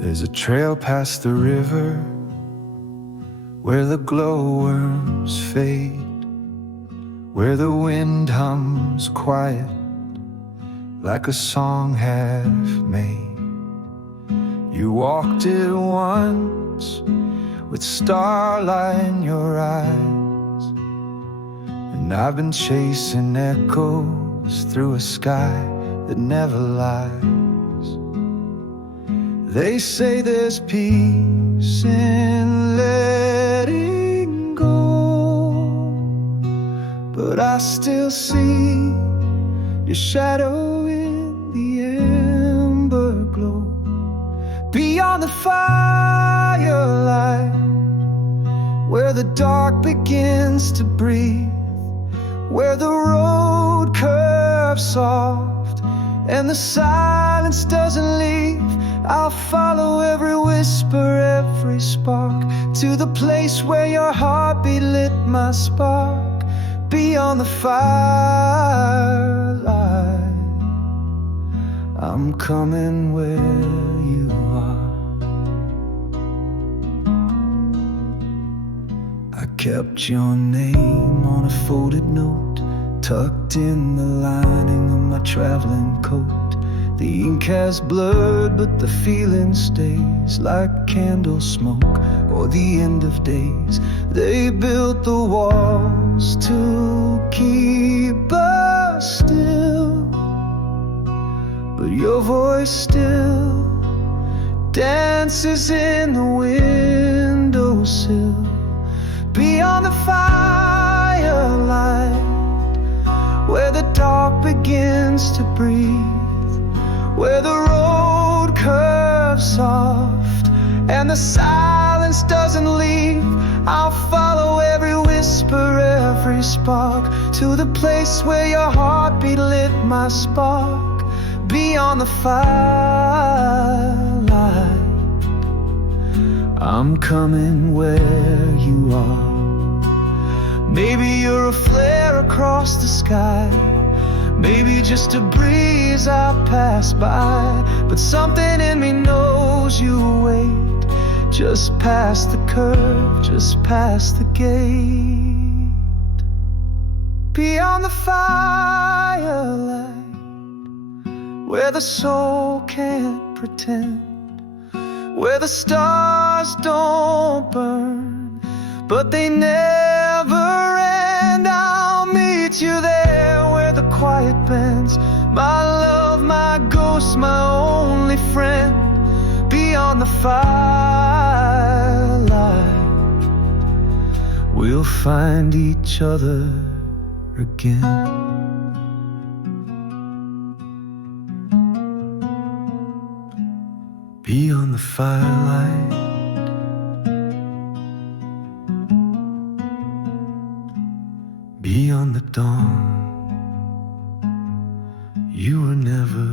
There's a trail past the river where the glowworms fade, where the wind hums quiet like a song half-made. You walked it once with starlight in your eyes, and I've been chasing echoes through a sky that never lies. They say there's peace in letting go, but I still see your shadow in the ember glow. Beyond the firelight, where the dark begins to breathe, where the road curves soft and the silence doesn't leave, I'll follow every whisper, every spark, to the place where your heartbeat lit my spark. Beyond the firelight, I'm coming where you are. I kept your name on a folded note, tucked in the lining of my traveling coat. The ink has blurred, but the feeling stays, like candle smoke or the end of days. They built the walls to keep us still, but your voice still dances in the windowsill. Beyond the firelight, where the dark begins to breathe, where the road curves soft and the silence doesn't leave, I'll follow every whisper, every spark, to the place where your heartbeat lit my spark. Beyond the firelight, I'm coming where you are. Maybe you're a flare across the sky, maybe just a breeze I pass by, but something in me knows you wait just past the curve, just past the gate. Beyond the firelight, where the soul can't pretend, where the stars don't burn, but they never end. I'll meet you there where the quiet bends, my love, my ghost, my only friend. Beyond the firelight, we'll find each other again. Beyond the firelight, beyond the dawn, you were never